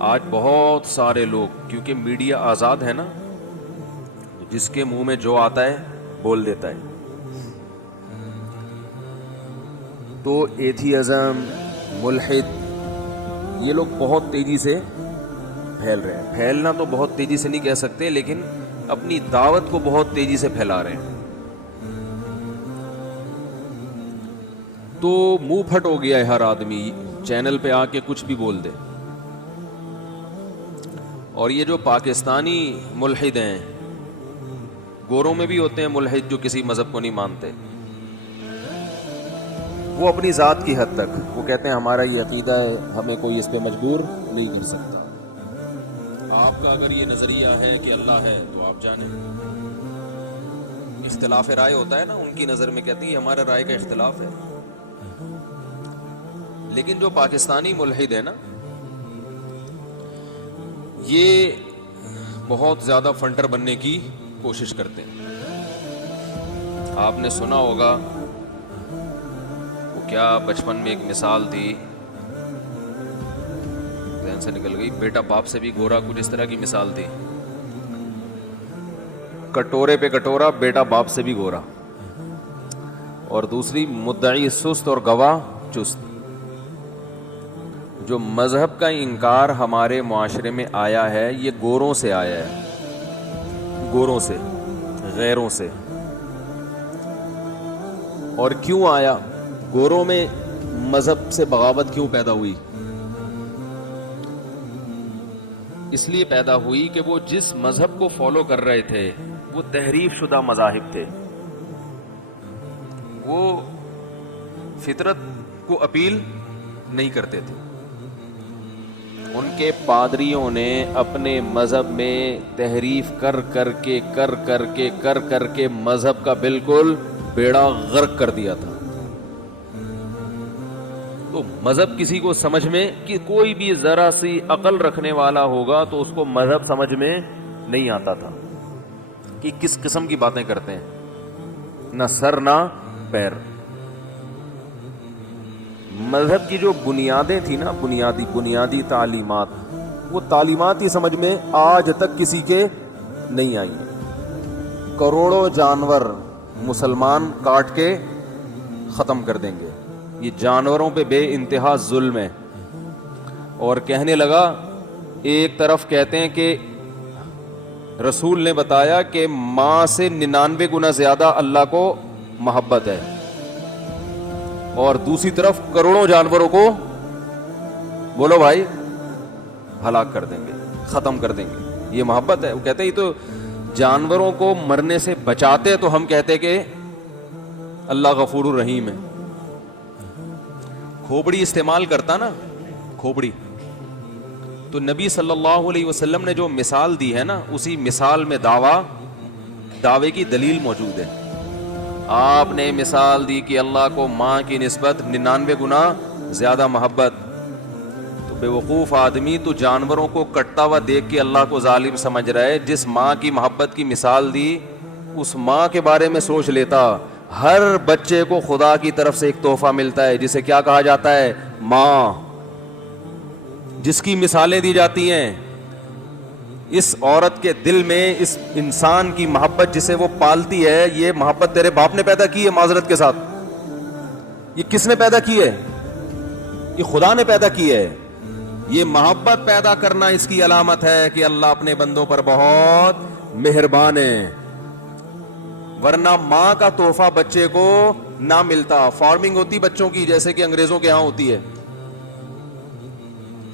آج بہت سارے لوگ، کیونکہ میڈیا آزاد ہے نا، جس کے منہ میں جو آتا ہے بول دیتا ہے، تو ایتھیزم، ملحد، یہ لوگ بہت تیزی سے پھیل رہے ہیں. پھیلنا تو بہت تیزی سے نہیں کہہ سکتے، لیکن اپنی دعوت کو بہت تیزی سے پھیلا رہے ہیں. تو منہ پھٹ ہو گیا ہے ہر آدمی چینل پہ آ کے کچھ بھی بول دے. اور یہ جو پاکستانی ملحد ہیں، گوروں میں بھی ہوتے ہیں ملحد جو کسی مذہب کو نہیں مانتے، وہ اپنی ذات کی حد تک وہ کہتے ہیں ہمارا یہ عقیدہ ہے، ہمیں کوئی اس پہ مجبور نہیں کر سکتا. آپ کا اگر یہ نظریہ ہے کہ اللہ ہے تو آپ جانیں. اختلاف رائے ہوتا ہے نا، ان کی نظر میں کہتے ہیں یہ ہمارا رائے کا اختلاف ہے. لیکن جو پاکستانی ملحد ہے نا، یہ بہت زیادہ فنڈر بننے کی کوشش کرتے ہیں. آپ نے سنا ہوگا وہ کیا بچپن میں ایک مثال تھی، ذہن سے نکل گئی، بیٹا باپ سے بھی گورا، کچھ اس طرح کی مثال تھی. کٹورے پہ کٹورا، بیٹا باپ سے بھی گورا. اور دوسری مدعی سست اور گواہ چست. جو مذہب کا انکار ہمارے معاشرے میں آیا ہے یہ گوروں سے آیا ہے، گوروں سے، غیروں سے. اور کیوں آیا؟ گوروں میں مذہب سے بغاوت کیوں پیدا ہوئی؟ اس لیے پیدا ہوئی کہ وہ جس مذہب کو فالو کر رہے تھے وہ تحریف شدہ مذاہب تھے، وہ فطرت کو اپیل نہیں کرتے تھے. ان کے پادریوں نے اپنے مذہب میں تحریف کر کے مذہب کا بالکل بیڑا غرق کر دیا تھا. تو مذہب کسی کو سمجھ میں، کہ کوئی بھی ذرا سی عقل رکھنے والا ہوگا تو اس کو مذہب سمجھ میں نہیں آتا تھا کہ کس قسم کی باتیں کرتے ہیں، نہ سر نہ پیر. مذہب کی جو بنیادیں تھیں نا، بنیادی تعلیمات، وہ تعلیمات ہی سمجھ میں آج تک کسی کے نہیں آئی. کروڑوں جانور مسلمان کاٹ کے ختم کر دیں گے، یہ جانوروں پہ بے انتہا ظلم ہے. اور کہنے لگا، ایک طرف کہتے ہیں کہ رسول نے بتایا کہ ماں سے 99 گنا زیادہ اللہ کو محبت ہے، اور دوسری طرف کروڑوں جانوروں کو بولو بھائی ہلاک کر دیں گے، ختم کر دیں گے. یہ محبت ہے؟ وہ کہتے ہیں یہ تو جانوروں کو مرنے سے بچاتے تو ہم کہتے کہ اللہ غفور الرحیم ہے. کھوپڑی استعمال کرتا نا، کھوپڑی. تو نبی صلی اللہ علیہ وسلم نے جو مثال دی ہے نا، اسی مثال میں دعوے کی دلیل موجود ہے. آپ نے مثال دی کہ اللہ کو ماں کی نسبت 99 گنا زیادہ محبت. تو بے وقوف آدمی تو جانوروں کو کٹتا ہوا دیکھ کے اللہ کو ظالم سمجھ رہا ہے. جس ماں کی محبت کی مثال دی اس ماں کے بارے میں سوچ لیتا. ہر بچے کو خدا کی طرف سے ایک تحفہ ملتا ہے جسے کیا کہا جاتا ہے؟ ماں. جس کی مثالیں دی جاتی ہیں، اس عورت کے دل میں اس انسان کی محبت جسے وہ پالتی ہے، یہ محبت تیرے باپ نے پیدا کی ہے معذرت کے ساتھ؟ یہ کس نے پیدا کی ہے؟ یہ خدا نے پیدا کی ہے. یہ محبت پیدا کرنا اس کی علامت ہے کہ اللہ اپنے بندوں پر بہت مہربان ہے. ورنہ ماں کا تحفہ بچے کو نہ ملتا. فارمنگ ہوتی بچوں کی جیسے کہ انگریزوں کے ہاں ہوتی ہے،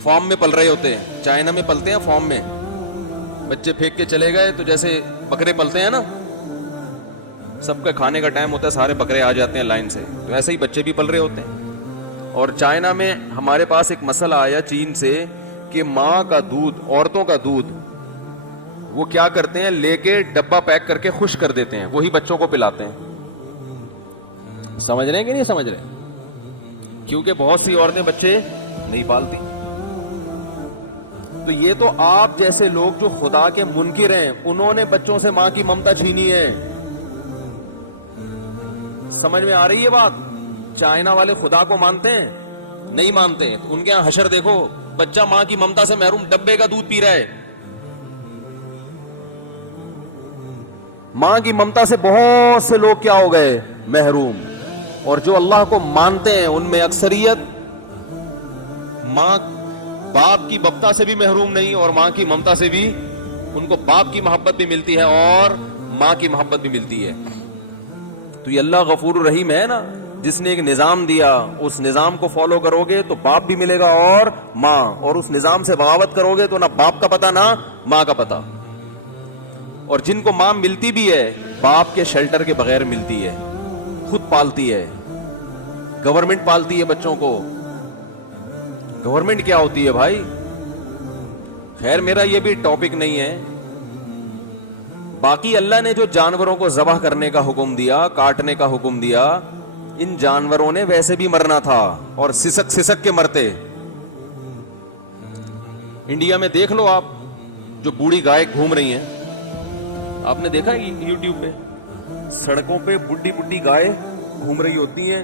فارم میں پل رہے ہوتے ہیں. چائنا میں پلتے ہیں فارم میں، بچے پھینک کے چلے گئے تو جیسے بکرے پلتے ہیں نا، سب کا کھانے کا ٹائم ہوتا ہے، سارے بکرے آ جاتے ہیں لائن سے، تو ایسے ہی بچے بھی پل رہے ہوتے ہیں. اور چائنا میں ہمارے پاس ایک مسئلہ آیا چین سے کہ ماں کا دودھ، عورتوں کا دودھ وہ کیا کرتے ہیں، لے کے ڈبہ پیک کر کے خشک کر دیتے ہیں، وہی بچوں کو پلاتے ہیں. سمجھ رہے ہیں کہ نہیں سمجھ رہے؟ کیونکہ بہت سی عورتیں بچے نہیں پالتی. تو یہ تو آپ جیسے لوگ جو خدا کے منکر ہیں، انہوں نے بچوں سے ماں کی ممتا چھینی ہے. سمجھ میں آ رہی ہے بات؟ چائنا والے خدا کو مانتے ہیں، نہیں مانتے. تو ان کے یہاں حشر دیکھو, بچہ ماں کی ممتا سے محروم ڈبے کا دودھ پی رہا ہے. ماں کی ممتا سے بہت سے لوگ کیا ہو گئے, محروم. اور جو اللہ کو مانتے ہیں ان میں اکثریت ماں باپ کی ممتا سے بھی محروم نہیں, اور ماں کی ممتا سے بھی ان کو باپ کی محبت بھی ملتی ہے اور ماں کی محبت بھی ملتی ہے. تو یہ اللہ غفور الرحیم ہے نا, جس نے ایک نظام دیا, اس نظام کو فالو کرو گے تو باپ بھی ملے گا اور ماں, اور اس نظام سے بغاوت کرو گے تو نہ باپ کا پتہ نہ ماں کا پتہ. اور جن کو ماں ملتی بھی ہے باپ کے شیلٹر کے بغیر ملتی ہے, خود پالتی ہے, گورنمنٹ پالتی ہے بچوں کو. گورنمنٹ کیا ہوتی ہے بھائی؟ خیر میرا یہ بھی ٹاپک نہیں ہے. باقی اللہ نے جو جانوروں کو ذبح کرنے کا حکم دیا, کاٹنے کا حکم دیا, ان جانوروں نے ویسے بھی مرنا تھا اور سسک سسک کے مرتے. انڈیا میں دیکھ لو آپ, جو بوڑھی گائے گھوم رہی ہیں, آپ نے دیکھا یوٹیوب پہ سڑکوں پہ بڈھی گائے گھوم رہی ہوتی ہیں.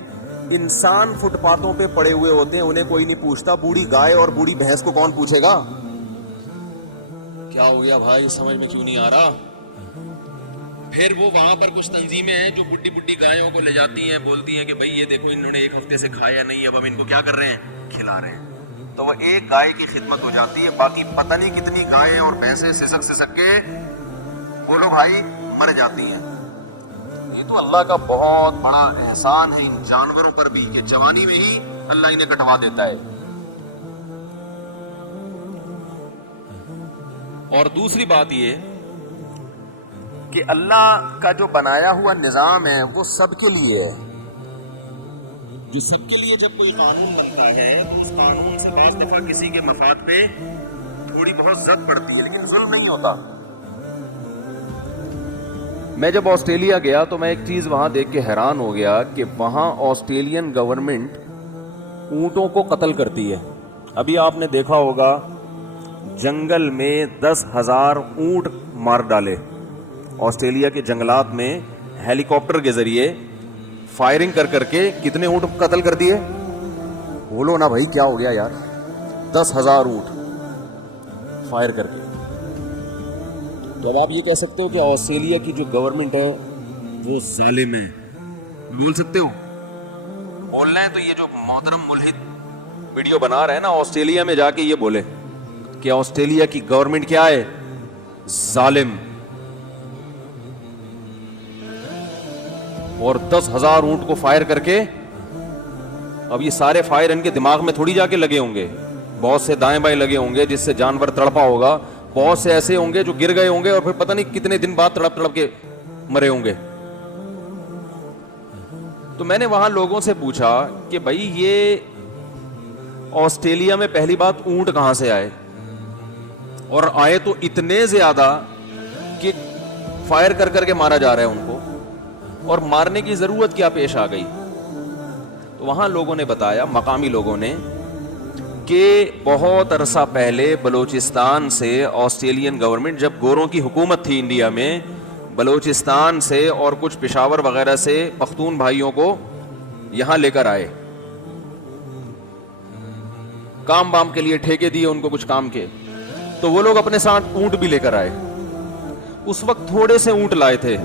انسان فٹ پاتھوں پہ پڑے ہوئے ہوتے ہیں, انہیں کوئی نہیں پوچھتا. بوڑھی گائے اور بوڑھی بھینس کو کون پوچھے گا؟ کیا ہو گیا بھائی, سمجھ میں کیوں نہیں آ رہا؟ پھر وہ وہاں پر کچھ تنظیمیں ہیں جو بڈھی گایوں کو لے جاتی ہیں, بولتی ہیں کہ بھائی یہ دیکھو انہوں نے ایک ہفتے سے کھایا نہیں, اب ہم ان کو کیا کر رہے ہیں, کھلا رہے ہیں. تو وہ ایک گائے کی خدمت ہو جاتی ہے, باقی پتہ نہیں کتنی گائیں اور بھینسیں سسک سسک کے وہ لوگ بھائی مر جاتی ہیں. یہ تو اللہ کا بہت بڑا احسان ہے ان جانوروں پر بھی کہ جوانی میں ہی اللہ انہیں کٹوا دیتا ہے. اور دوسری بات یہ کہ اللہ کا جو بنایا ہوا نظام ہے وہ سب کے لیے ہے. جو سب کے لیے جب کوئی قانون بنتا ہے تو اس قانون سے بعض دفعہ کسی کے مفاد پہ تھوڑی بہت زد پڑتی ہے, لیکن ظلم نہیں ہوتا. میں جب آسٹریلیا گیا تو میں ایک چیز وہاں دیکھ کے حیران ہو گیا کہ وہاں آسٹریلین گورنمنٹ اونٹوں کو قتل کرتی ہے. ابھی آپ نے دیکھا ہوگا جنگل میں 10,000 اونٹ مار ڈالے آسٹریلیا کے جنگلات میں, ہیلی کاپٹر کے ذریعے فائرنگ کر کے کتنے اونٹ قتل کر دیے؟ بولو نا بھائی کیا ہو گیا یار, 10,000 اونٹ فائر کر کے. تو اب آپ یہ کہہ سکتے ہو کہ آسٹریلیا کی جو گورنمنٹ ہے وہ ظالم ہے, بول سکتے ہو؟ بولنا ہے تو یہ جو محترم ملحد ویڈیو بنا رہے ہیں نا, آسٹریلیا میں جا کے یہ بولے کہ آسٹریلیا کی گورنمنٹ کیا ہے, ظالم. اور 10,000 اونٹ کو فائر کر کے, اب یہ سارے فائر ان کے دماغ میں تھوڑی جا کے لگے ہوں گے, بہت سے دائیں بائیں لگے ہوں گے جس سے جانور تڑپا ہوگا, بہت سے ایسے ہوں گے جو گر گئے ہوں گے اور پھر پتہ نہیں کتنے دن بعد تڑپ کے مرے ہوں گے. تو میں نے وہاں لوگوں سے پوچھا کہ بھائی یہ آسٹریلیا میں پہلی بات اونٹ کہاں سے آئے, اور آئے تو اتنے زیادہ کہ فائر کر کے مارا جا رہا ہے ان کو, اور مارنے کی ضرورت کیا پیش آ گئی؟ تو وہاں لوگوں نے بتایا, مقامی لوگوں نے, کہ بہت عرصہ پہلے بلوچستان سے آسٹریلین گورنمنٹ, جب گوروں کی حکومت تھی انڈیا میں, بلوچستان سے اور کچھ پشاور وغیرہ سے پختون بھائیوں کو یہاں لے کر آئے, کام بام کے لیے ٹھیکے دیے ان کو کچھ کام کے. تو وہ لوگ اپنے ساتھ اونٹ بھی لے کر آئے. اس وقت تھوڑے سے اونٹ لائے تھے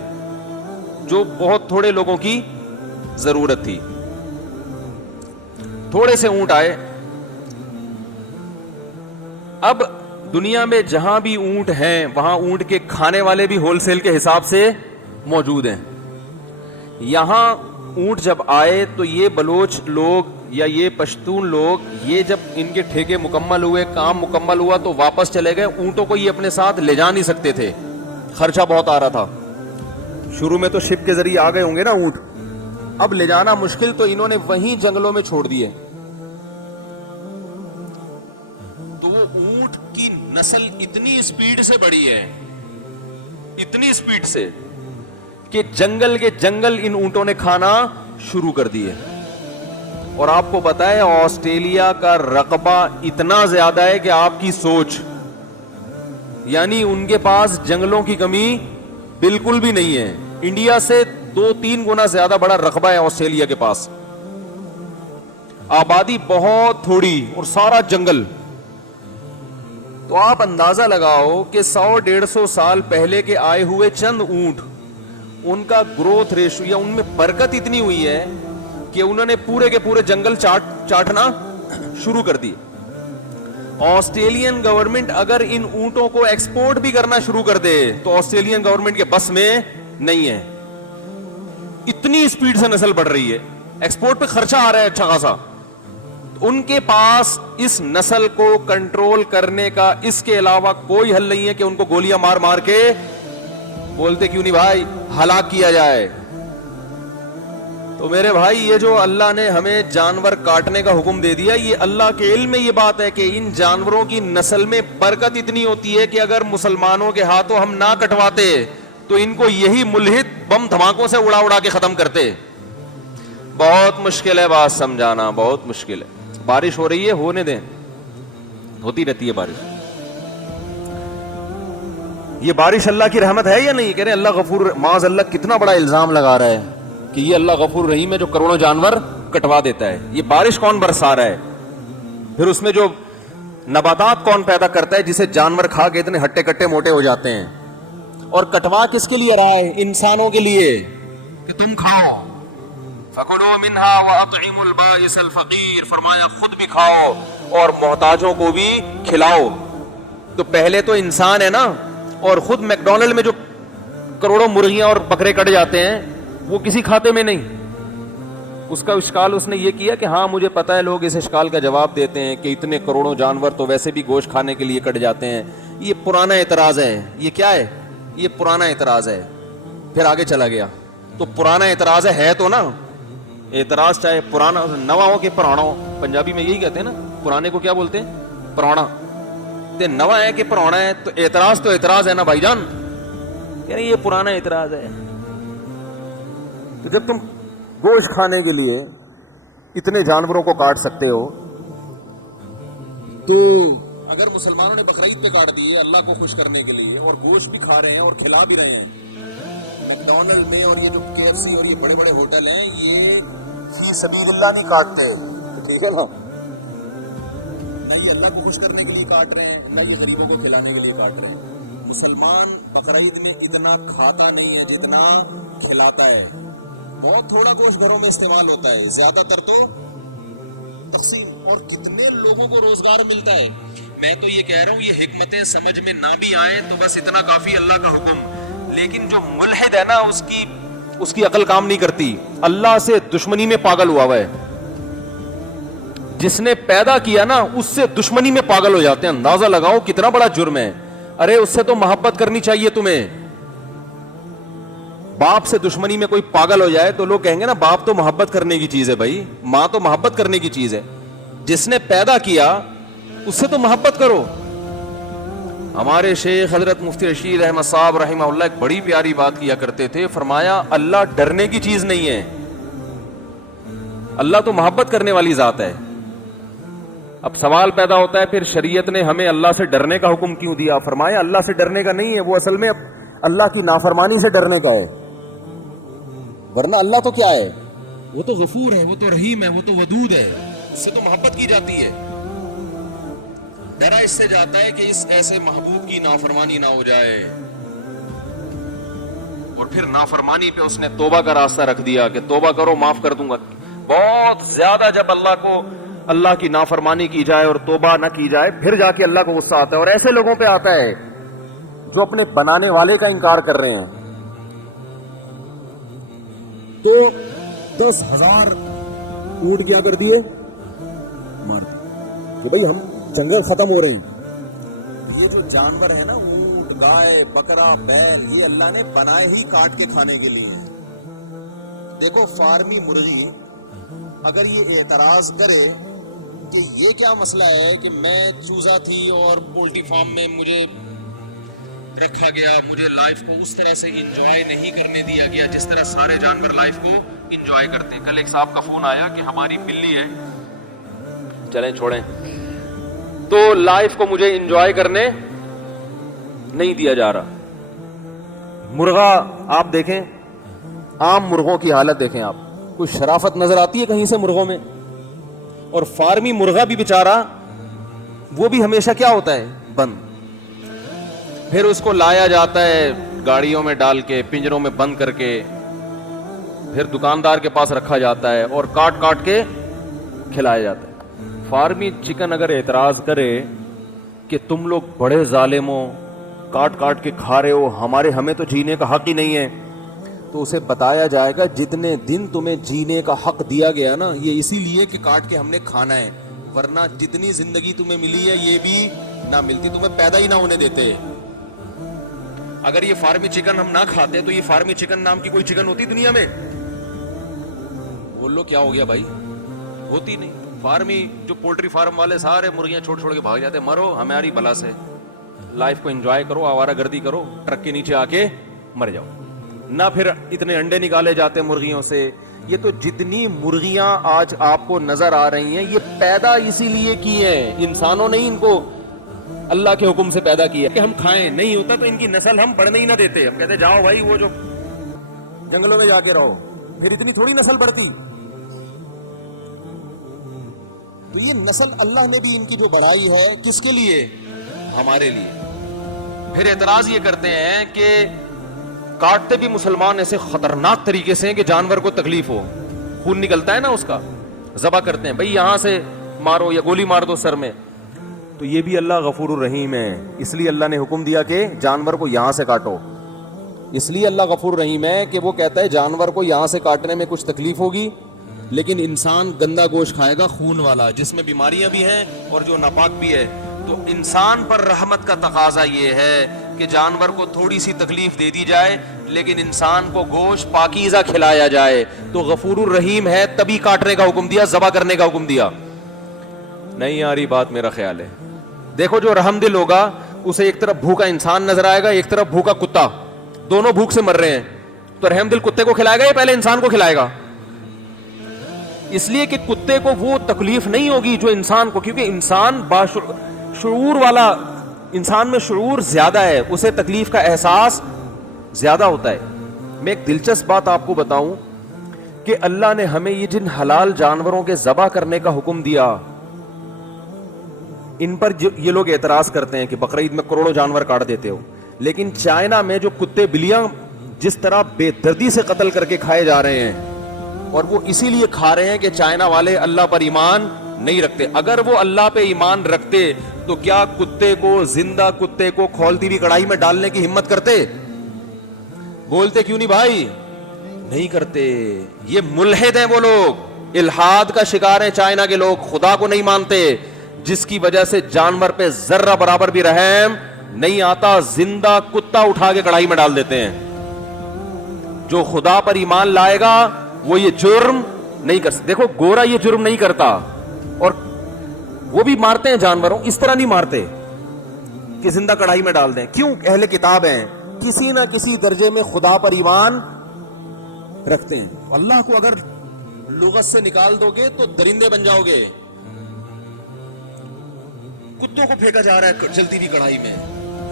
جو بہت تھوڑے لوگوں کی ضرورت تھی, تھوڑے سے اونٹ آئے. اب دنیا میں جہاں بھی اونٹ ہیں وہاں اونٹ کے کھانے والے بھی ہول سیل کے حساب سے موجود ہیں. یہاں اونٹ جب آئے تو یہ بلوچ لوگ یا یہ پشتون لوگ, یہ جب ان کے ٹھیکے مکمل ہوئے, کام مکمل ہوا تو واپس چلے گئے. اونٹوں کو یہ اپنے ساتھ لے جا نہیں سکتے تھے, خرچہ بہت آ رہا تھا. شروع میں تو شپ کے ذریعے آ گئے ہوں گے نا اونٹ, اب لے جانا مشکل, تو انہوں نے وہیں جنگلوں میں چھوڑ دیے. تو وہ اونٹ کی نسل اتنی اسپیڈ سے بڑھی ہے, اتنی اسپیڈ سے, کہ جنگل کے جنگل ان اونٹوں نے کھانا شروع کر دیے. اور آپ کو پتا ہے آسٹریلیا کا رقبہ اتنا زیادہ ہے کہ آپ کی سوچ, یعنی ان کے پاس جنگلوں کی کمی بالکل بھی نہیں ہے. انڈیا سے 2-3 گنا زیادہ بڑا رقبہ ہے آسٹریلیا کے پاس. آبادی بہت تھوڑی اور سارا جنگل. تو آپ اندازہ لگاؤ کہ 100-150 سال پہلے کے آئے ہوئے چند اونٹ, ان کا گروتھ ریشو یا ان میں برکت اتنی ہوئی ہے کہ انہوں نے پورے کے پورے جنگل چاٹنا شروع کر دی. آسٹریلین گورنمنٹ اگر ان اونٹوں کو ایکسپورٹ بھی کرنا شروع کر دے تو آسٹریلین گورنمنٹ کے بس میں نہیں ہے. اتنی سپیڈ سے نسل بڑھ رہی ہے, ایکسپورٹ پہ خرچہ آ رہا ہے اچھا خاصا. ان کے پاس اس نسل کو کنٹرول کرنے کا اس کے علاوہ کوئی حل نہیں ہے کہ ان کو گولیاں مار مار کے, بولتے کیوں نہیں بھائی, ہلاک کیا جائے. تو میرے بھائی یہ جو اللہ نے ہمیں جانور کاٹنے کا حکم دے دیا, یہ اللہ کے علم میں یہ بات ہے کہ ان جانوروں کی نسل میں برکت اتنی ہوتی ہے کہ اگر مسلمانوں کے ہاتھوں ہم نہ کٹواتے تو ان کو یہی ملحد بم دھماکوں سے اڑا اڑا کے ختم کرتے. بہت مشکل ہے بات سمجھانا, بہت مشکل ہے. بارش ہو رہی ہے, ہونے دیں, ہوتی رہتی ہے بارش. یہ بارش اللہ کی رحمت ہے یا نہیں؟ کہہ رہے اللہ غفور, معاذ اللہ کتنا بڑا الزام لگا رہا ہے کہ یہ اللہ غفور رحیم ہے جو کروڑوں جانور کٹوا دیتا ہے. یہ بارش کون برسا رہا ہے؟ پھر اس میں جو نباتات کون پیدا کرتا ہے جسے جانور کھا کے اتنے ہٹے کٹے موٹے ہو جاتے ہیں؟ اور کٹوا کس کے لیے رہا ہے؟ انسانوں کے لیے کہ تم کھاؤ. فَكُلُوا مِنْهَا وَأَطْعِمُوا الْبَائِسَ الْفَقِيرَ, فرمایا خود بھی کھاؤ اور محتاجوں کو بھی کھلاؤ. تو پہلے تو انسان ہے نا, اور خود میکڈونلڈ میں جو کروڑوں مرغیاں اور بکرے کٹ جاتے ہیں وہ کسی کھاتے میں نہیں. اس کا اشکال اس نے یہ کیا کہ ہاں مجھے پتا ہے لوگ اس اشکال کا جواب دیتے ہیں کہ اتنے کروڑوں جانور تو ویسے بھی گوشت کھانے کے لیے کٹ جاتے ہیں. یہ پرانا اعتراض ہے. یہ کیا ہے؟ یہ پرانا اعتراض ہے. پھر آگے چلا گیا تو پرانا اعتراض ہے تو نا, اعتراض چاہے پرانا نوا ہو کہ پرانا ہو, پنجابی میں یہی کہتے ہیں نا, پرانے کو کیا بولتے ہیں؟ پرانا. تے نوا ہے کہ پرانا ہے, تو اعتراض ہے نا بھائی جان. یعنی یہ پرانا اعتراض ہے. تو جب تم گوشت کھانے کے لیے اتنے جانوروں کو کاٹ سکتے ہو, تو اگر مسلمانوں نے بقرعید پہ کاٹ دیے اللہ کو خوش کرنے کے لیے, اور گوشت بھی کھا رہے ہیں اور کھلا بھی رہے ہیں میکڈونلڈ میں, اور یہ جو KFC اور یہ بڑے بڑے ہوٹل ہیں, یہ فی سبیل اللہ نہیں کاٹتے, ٹھیک ہے نا, نہ یہ اللہ کو خوش کرنے کے لیے کاٹ رہے ہیں, نہ یہ غریبوں کو کھلانے کے لیے کاٹ رہے ہیں. مسلمان بقرعید میں اتنا کھاتا نہیں ہے جتنا کھلاتا ہے. بہت تھوڑا گوشت گھروں میں استعمال ہوتا ہے, زیادہ تر تو تقسیم. اور کتنے لوگوں کو روزگار ملتا ہے. میں تو یہ کہہ رہا ہوں یہ حکمتیں سمجھ میں نہ بھی آئیں تو بس اتنا کافی اللہ کا حکم. لیکن جو ملحد ہے نا اس کی عقل کام نہیں کرتی, اللہ سے دشمنی میں پاگل ہوا ہے. جس نے پیدا کیا نا اس سے دشمنی میں پاگل ہو جاتے ہیں. اندازہ لگاؤ کتنا بڑا جرم ہے. ارے اس سے تو محبت کرنی چاہیے تمہیں. باپ سے دشمنی میں کوئی پاگل ہو جائے تو لوگ کہیں گے نا باپ تو محبت کرنے کی چیز ہے بھائی, ماں تو محبت کرنے کی چیز ہے. جس نے پیدا کیا اس سے تو محبت کرو. ہمارے شیخ حضرت مفتی رشید احمد صاحب رحمہ اللہ ایک بڑی پیاری بات کیا کرتے تھے. فرمایا اللہ ڈرنے کی چیز نہیں ہے, اللہ تو محبت کرنے والی ذات ہے. اب سوال پیدا ہوتا ہے پھر شریعت نے ہمیں اللہ سے ڈرنے کا حکم کیوں دیا؟ فرمایا اللہ سے ڈرنے کا نہیں ہے, وہ اصل میں اللہ کی نافرمانی سے ڈرنے کا ہے. ورنہ اللہ تو کیا ہے؟ وہ تو غفور ہے, وہ تو رحیم ہے, وہ تو ودود ہے, اس سے تو محبت کی جاتی ہے. ڈرا اس سے جاتا ہے کہ اس ایسے محبوب کی نافرمانی نہ ہو جائے. اور پھر نافرمانی پہ اس نے توبہ کا راستہ رکھ دیا کہ توبہ کرو معاف کر دوں گا. بہت زیادہ جب اللہ کی نافرمانی کی جائے اور توبہ نہ کی جائے پھر جا کے اللہ کو غصہ آتا ہے. اور ایسے لوگوں پہ آتا ہے جو اپنے بنانے والے کا انکار کر رہے ہیں. تو 10,000 اونٹ کیا کر دیے؟ مار کہ بھائی ہم جنگل ختم ہو رہے ہیں. یہ جو جانور ہے نا, اونٹ, گائے, بکرا, بیل, یہ اللہ نے بنائے ہی کاٹ کے کھانے کے لیے. دیکھو فارمی مرغی اگر یہ اعتراض کرے کہ یہ کیا مسئلہ ہے کہ میں چوزا تھی اور پولٹری فارم میں مجھے رکھا گیا, مجھے لائف کو اس طرح سے انجوائے نہیں کرنے دیا گیا جس طرح سارے جانور لائف کو انجوائے کرتے. کل ایک صاحب کا فون آیا کہ ہماری بلی ہے, چلیں چھوڑیں, تو لائف کو مجھے انجوائے کرنے نہیں دیا جا رہا. مرغا آپ دیکھیں, عام مرغوں کی حالت دیکھیں آپ, کوئی شرافت نظر آتی ہے کہیں سے مرغوں میں؟ اور فارمی مرغا بھی بیچارہ وہ بھی ہمیشہ کیا ہوتا ہے؟ بند. پھر اس کو لایا جاتا ہے گاڑیوں میں ڈال کے, پنجروں میں بند کر کے, پھر دکاندار کے پاس رکھا جاتا ہے اور کاٹ کاٹ کے کھلایا جاتا ہے. فارمی چکن اگر اعتراض کرے کہ تم لوگ بڑے ظالم ہو, کاٹ کاٹ کے کھا رہے ہو, ہمیں تو جینے کا حق ہی نہیں ہے, تو اسے بتایا جائے گا جتنے دن تمہیں جینے کا حق دیا گیا نا, یہ اسی لیے کہ کاٹ کے ہم نے کھانا ہے, ورنہ جتنی زندگی تمہیں ملی ہے یہ بھی نہ ملتی, تمہیں پیدا ہی نہ ہونے دیتے. اگر یہ فارمی چکن ہم نہ کھاتے تو یہ فارمی چکن نام کی کوئی چکن ہوتی دنیا میں؟ بولو کیا ہو گیا بھائی؟ ہوتی نہیں. فارمی جو پولٹری فارم والے سارے مرغیاں چھوڑ چھوڑ کے بھاگ جاتے, مرو ہماری بلا سے, لائف کو انجوائے کرو, آوارہ گردی کرو, ٹرک کے نیچے آ کے مر جاؤ. نہ پھر اتنے انڈے نکالے جاتے مرغیوں سے. یہ تو جتنی مرغیاں آج آپ کو نظر آ رہی ہیں یہ پیدا اسی لیے کی ہیں, انسانوں نے ان کو اللہ کے حکم سے پیدا کیا کہ ہم کھائیں. نہیں ہوتا تو ان کی نسل ہم بڑھنے ہی نہ دیتے, ہم کہتے جاؤ بھائی وہ جو جنگلوں میں جا کے رہو, پھر اتنی تھوڑی نسل بڑھتی. تو یہ نسل اللہ نے بھی ان کی جو بڑھائی ہے کس کے لیے؟ ہمارے لیے. پھر اعتراض یہ کرتے ہیں کہ کاٹتے بھی مسلمان ایسے خطرناک طریقے سے ہیں کہ جانور کو تکلیف ہو, خون نکلتا ہے نا اس کا, ذبح کرتے ہیں, بھئی یہاں سے مارو یا گولی مار دو سر میں. تو یہ بھی اللہ غفور الرحیم ہے, اس لیے اللہ نے حکم دیا کہ جانور کو یہاں سے کاٹو. اس لیے اللہ غفور الرحیم ہے کہ وہ کہتا ہے جانور کو یہاں سے کاٹنے میں کچھ تکلیف ہوگی, لیکن انسان گندا گوشت کھائے گا, خون والا, جس میں بیماریاں بھی ہیں اور جو ناپاک بھی ہے. تو انسان پر رحمت کا تقاضا یہ ہے کہ جانور کو تھوڑی سی تکلیف دے دی جائے لیکن انسان کو گوشت پاکیزہ کھلایا جائے. تو غفور الرحیم ہے تبھی کاٹنے کا حکم دیا, ذبح کرنے کا حکم دیا. نہیں آ رہی بات میرا خیال ہے. دیکھو جو رحم دل ہوگا اسے ایک طرف بھوکا انسان نظر آئے گا, ایک طرف بھوکا کتا, دونوں بھوک سے مر رہے ہیں, تو رحم دل کتے کو کھلائے گا یا پہلے انسان کو کھلائے گا؟ اس لیے کہ کتے کو وہ تکلیف نہیں ہوگی جو انسان کو, کیونکہ انسان شعور والا, انسان میں شعور زیادہ ہے, اسے تکلیف کا احساس زیادہ ہوتا ہے. میں ایک دلچسپ بات آپ کو بتاؤں کہ اللہ نے ہمیں یہ جن حلال جانوروں کے ذبح کرنے کا حکم دیا, ان پر یہ لوگ اعتراض کرتے ہیں کہ بقرعید میں کروڑوں جانور کاٹ دیتے ہو, لیکن چائنا میں جو کتے بلیاں جس طرح بے دردی سے قتل کر کے کھائے جا رہے ہیں, اور وہ اسی لیے کھا رہے ہیں کہ چائنا والے اللہ پر ایمان نہیں رکھتے. اگر وہ اللہ پہ ایمان رکھتے تو کیا کتے کو, زندہ کتے کو کھولتی ہوئی کڑائی میں ڈالنے کی ہمت کرتے؟ بولتے کیوں نہیں بھائی؟ نہیں کرتے. یہ ملحد ہیں وہ لوگ, الحاد کا شکار ہیں چائنا کے لوگ, خدا کو نہیں مانتے, جس کی وجہ سے جانور پہ ذرہ برابر بھی رحم نہیں آتا. زندہ کتا اٹھا کے کڑائی میں ڈال دیتے ہیں. جو خدا پر ایمان لائے گا وہ یہ جرم نہیں کر سکتا. دیکھو گورا یہ جرم نہیں کرتا, اور وہ بھی مارتے ہیں جانوروں, اس طرح نہیں مارتے کہ زندہ کڑائی میں ڈال دیں. کیوں؟ اہل کتاب ہیں, کسی نہ کسی درجے میں خدا پر ایمان رکھتے ہیں. اللہ کو اگر لغت سے نکال دو گے تو درندے بن جاؤ گے. کتوں کو پھینکا جا رہا ہے چلتی ہوئی کڑھائی میں,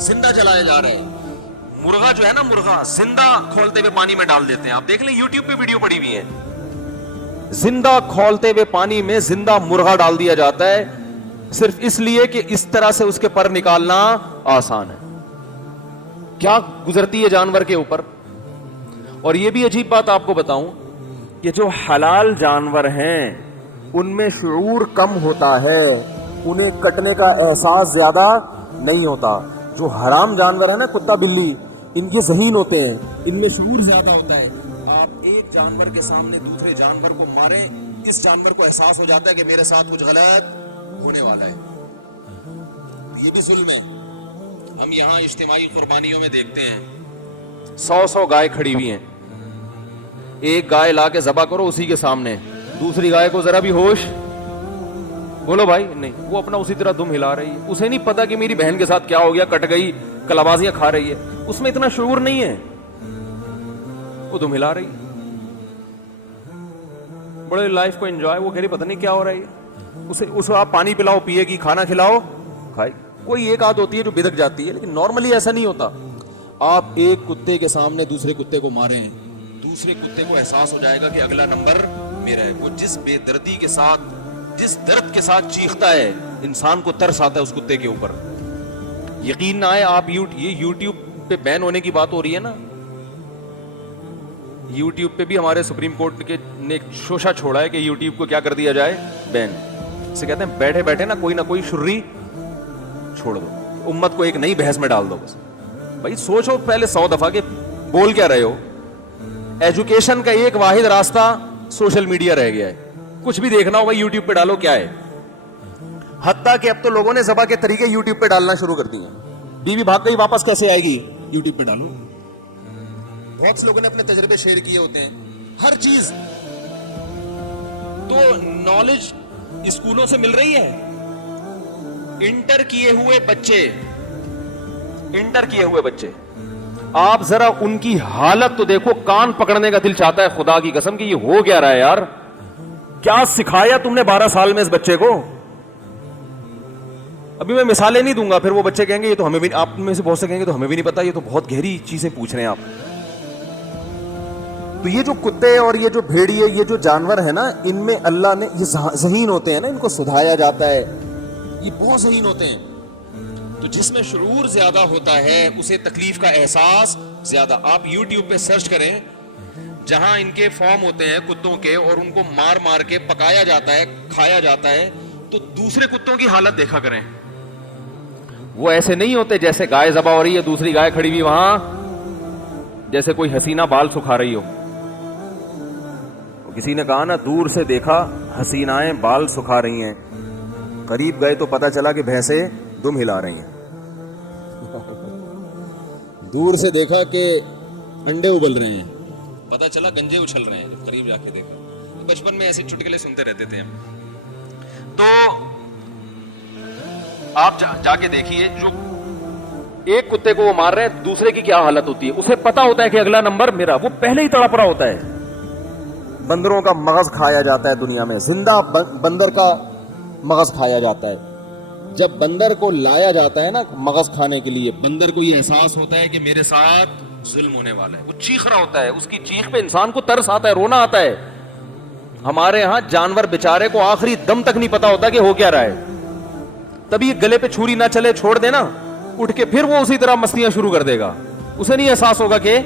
زندہ جلایا جا رہا ہے. مرغا جو ہے نا, مرغا زندہ کھولتے ہوئے پانی میں ڈال دیتے ہیں. آپ دیکھ لیں یوٹیوب پہ ویڈیو پڑی ہوئی ہے, زندہ کھولتے ہوئے پانی میں زندہ مرغا ڈال دیا جاتا ہے, صرف اس لیے کہ اس طرح سے اس کے پر نکالنا آسان ہے. کیا گزرتی ہے جانور کے اوپر. اور یہ بھی عجیب بات آپ کو بتاؤں کہ جو حلال جانور ہیں ان میں شعور کم ہوتا ہے, انہیں کٹنے کا احساس زیادہ نہیں ہوتا. جو حرام جانور ہے نا, کتا بلی, ان کے ذہین ہوتے ہیں, ان میں شعور زیادہ ہوتا ہے. آپ ایک جانور کے سامنے دوسرے جانور کو ماریں, اس جانور کو احساس ہو جاتا ہے کہ میرے ساتھ کچھ غلط ہونے والا ہے. یہ بھی ظلم ہے. ہم یہاں اجتماعی قربانیوں میں دیکھتے ہیں 100 گائے کھڑی ہوئی ہیں, ایک گائے لا کے ذبح کرو اسی کے سامنے, دوسری گائے کو ذرا بھی ہوش, بولو بھائی نہیں, وہ اپنا اسی طرح دم ہلا رہی ہے. اسے نہیں پتا کہ میری بہن کے ساتھ کیا ہو گیا, کٹ گئی, کلابازیاں کھا رہی ہے, اس میں اتنا شعور نہیں ہے, وہ دم ہلا رہی ہے. بڑے لائف کو انجوائے, وہ کہہ رہی پتہ نہیں کیا ہو رہا ہے. اسے آپ پانی پلاؤ پیے گی, کھانا کھلاؤ کھائے. کوئی ایک آدھ ہوتی ہے جو بدک جاتی ہے, لیکن نارملی ایسا نہیں ہوتا. آپ ایک کتے کے سامنے دوسرے کتے کو ماریں, دوسرے کتے کو احساس ہو جائے گا کہ اگلا نمبر میرا ہے. وہ جس بے دردی کے ساتھ جس درد کے ساتھ چیختا ہے انسان کو ترس آتا ہے اس کتے کے اوپر. یقین نہ آئے آپ یہ یوٹیوب پہ بین ہونے کی بات ہو رہی ہے نا, یوٹیوب پہ بھی ہمارے سپریم کورٹ کے نے ایک شوشہ چھوڑا ہے کہ یوٹیوب کو کیا کر دیا جائے, بین. اسے کہتے ہیں بیٹھے بیٹھے نا کوئی نہ کوئی شرری چھوڑ دو, امت کو ایک نئی بحث میں ڈال دو. بس بھائی سوچو پہلے 100 دفعہ کہ بول کیا رہے ہو. ایجوکیشن کا ایک واحد راستہ سوشل میڈیا رہ گیا ہے. کچھ بھی دیکھنا ہو بھائی یوٹیوب پہ ڈالو, کیا ہے. حتیٰ کہ اب تو لوگوں نے ذبح کے طریقے یوٹیوب پہ ڈالنا شروع کر دیے. بیوی بھاگ گئی واپس کیسے آئے گی, یوٹیوب پہ ڈالو. بہت سے لوگوں نے اپنے تجربے شیئر کیے ہوتے ہیں. ہر چیز تو نالج اسکولوں سے مل رہی ہے. انٹر کیے ہوئے بچے آپ ذرا ان کی حالت تو دیکھو, کان پکڑنے کا دل چاہتا ہے خدا کی قسم کہ یہ ہو کیا رہا ہے یار. کیا سکھایا تم نے 12 سال میں اس بچے کو. ابھی میں مثالیں نہیں دوں گا, پھر وہ بچے کہیں گے یہ تو ہمیں بھی, آپ میں سے بہت سے کہیں گے تو ہمیں بھی نہیں پتا, یہ تو بہت گہری چیزیں پوچھ رہے ہیں آپ. تو یہ جو کتے اور یہ جو بھیڑیے, یہ جو جانور ہے نا, ان میں اللہ نے, یہ ذہین ہوتے ہیں نا, ان کو سدھایا جاتا ہے, یہ بہت ذہین ہوتے ہیں. تو جس میں شعور زیادہ ہوتا ہے اسے تکلیف کا احساس زیادہ. آپ یوٹیوب پہ سرچ کریں, جہاں ان کے فارم ہوتے ہیں کتوں کے اور ان کو مار مار کے پکایا جاتا ہے, کھایا جاتا ہے, تو دوسرے کتوں کی حالت دیکھا کریں. وہ ایسے نہیں ہوتے جیسے گائے ذبح ہو رہی ہے, دوسری گائے کھڑی ہوئی وہاں جیسے کوئی حسینہ بال سکھا رہی ہو. کسی نے کہا نا دور سے دیکھا حسینائیں بال سکھا رہی ہیں, قریب گئے تو پتا چلا کہ بھینسیں دم ہلا رہی ہیں. دور سے دیکھا کہ انڈے ابل رہے ہیں, پتا چلا گنجے اچھل رہے ہیں. قریب جا کے دیکھا. بچپن میں ایسی چٹکلے سنتے رہتے تھے ہم. تو آپ جا کے دیکھیے, جو ایک کتے کو وہ مار رہے ہیں, دوسرے کی کیا حالت ہوتی ہے. اسے پتا ہوتا ہے کہ اگلا نمبر میرا, وہ پہلے ہی تڑپ رہا ہوتا ہے. بندروں کا مغز کھایا جاتا ہے دنیا میں, زندہ بندر کا مغز کھایا جاتا ہے. جب بندر کو لایا جاتا ہے نا مغز کھانے کے لیے, بندر کو یہ احساس ہوتا ہے کہ میرے ساتھ ظلم ہونے والا ہے. وہ چیخ رہا ہوتا ہے, اس کی چیخ پہ انسان کو ترس آتا ہے, رونا آتا ہے. ہمارے ہاں جانور بیچارے کو آخری دم تک نہیں پتا ہوتا کہ ہو کیا رہا ہے. تبھی گلے پہ چھری نہ چلے چھوڑ دینا, اٹھ کے پھر وہ اسی طرح مستیاں شروع کر دے گا. اسے نہیں احساس ہوگا کہ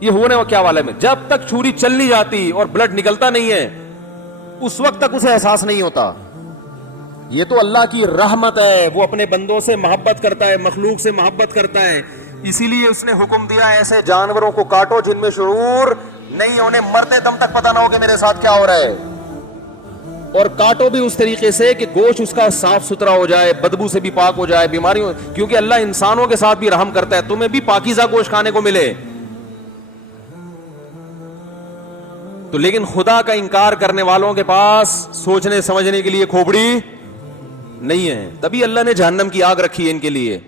یہ ہونے کیا والا ہے. جب تک چھری چل نہیں جاتی اور بلڈ نکلتا نہیں ہے, اس وقت تک اسے احساس نہیں ہوتا. یہ تو اللہ کی رحمت ہے, وہ اپنے بندوں سے محبت کرتا ہے, مخلوق سے محبت کرتا ہے. اسی لیے اس نے حکم دیا ایسے جانوروں کو کاٹو جن میں شعور نہیں, انہیں مرتے دم تک پتا نہ ہو کہ میرے ساتھ کیا ہو رہا ہے. اور کاٹو بھی اس طریقے سے کہ گوشت اس کا صاف ستھرا ہو جائے, بدبو سے بھی پاک ہو جائے, بیماریوں, کیونکہ اللہ انسانوں کے ساتھ بھی رحم کرتا ہے, تمہیں بھی پاکیزہ گوشت کھانے کو ملے. تو لیکن خدا کا انکار کرنے والوں کے پاس سوچنے سمجھنے کے لیے کھوپڑی نہیں ہے. تبھی اللہ نے جہنم کی آگ رکھی ہے ان کے لیے.